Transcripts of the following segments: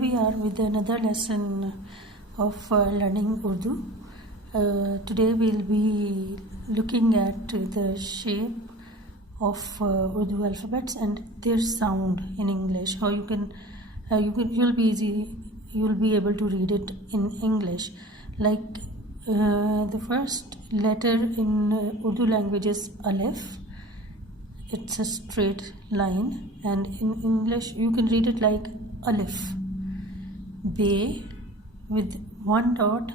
we are with another lesson of learning Urdu. Today we'll be looking at the shape of Urdu alphabets and their sound in English. How you'll be able to read it in English. Like the first letter in Urdu language is Alif. It's a straight line, and in English you can read it like Alif. Bay with one dot,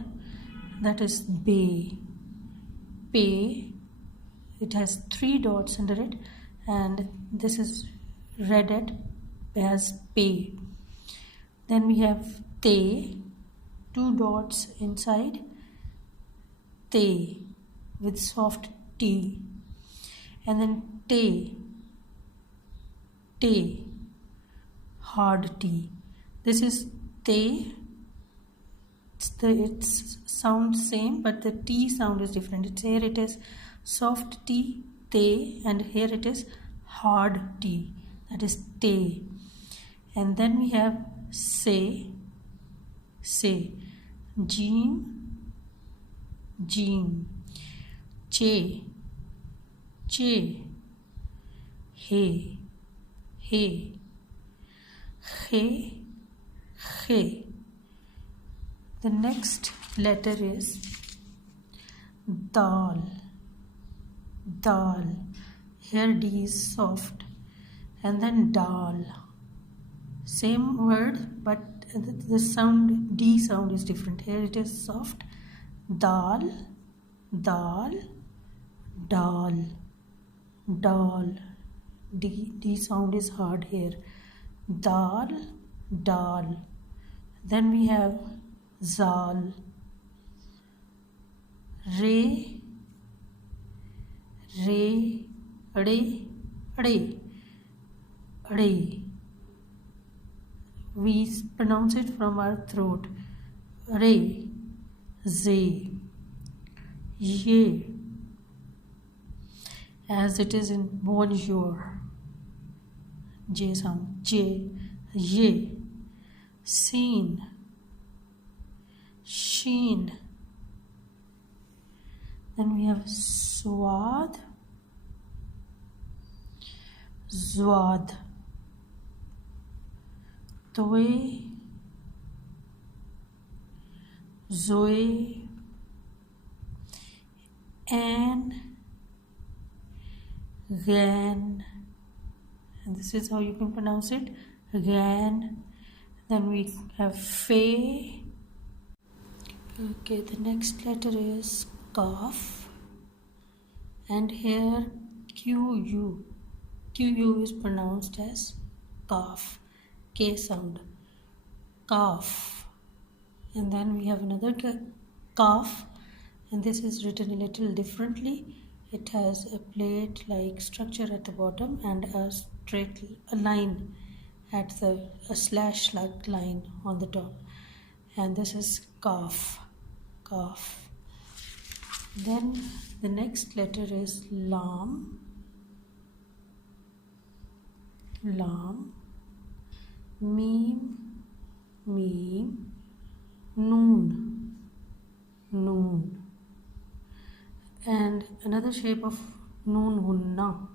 that is Bay. Pay, it has three dots under it, and this is read as Pay. Then we have Te, two dots inside, Te with soft T. And then Te, hard T. This is Te. It's sound same, but the T sound is different. Here it is soft T, Te, and here it is hard T. That is Te. And then we have Say, Jeem, Che, He, Khe. The next letter is Dal. Here D is soft, and then Dal. Same word, but the sound D sound is different. Here it is soft. Dal. D sound is hard here. Dal. Then we have Zal. Re, we pronounce it from our throat. Re, Ze, Ye, as it is in bonjour. J sound. J, Ye. Seen, Sheen. Then we have Swad, Zwad, Toe, Zoe, An, Gan. And this is how you can pronounce it, Gan. Then we have Fe. Okay, the next letter is Kaf, and here QU is pronounced as Kaf, K sound, Kaf. And then we have another Kaf, and this is written a little differently. It has a plate like structure at the bottom and a line at a slash like line on the top, and this is Kaf. Then the next letter is Lam. Mim, Noon. And another shape of Noon Hunna.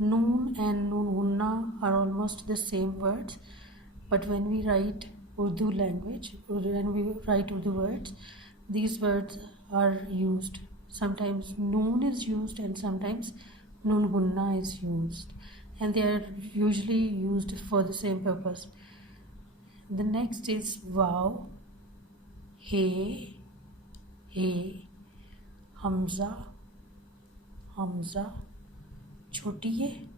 Noon and Noon Hunna are almost the same words, but when we write Urdu language, when we write Urdu words, these words are used. Sometimes Noon is used and sometimes Noon Hunna is used, and they are usually used for the same purpose. The next is Wow, He, Hamza, छोटी ये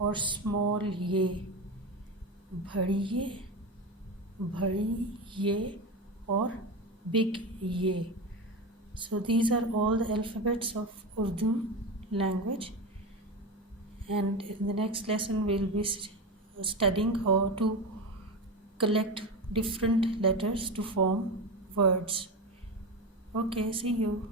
और small ये, बड़ी ये और big ये. So these are all the alphabets of Urdu language, and in the next lesson we'll be studying how to collect different letters to form words. Okay, see you.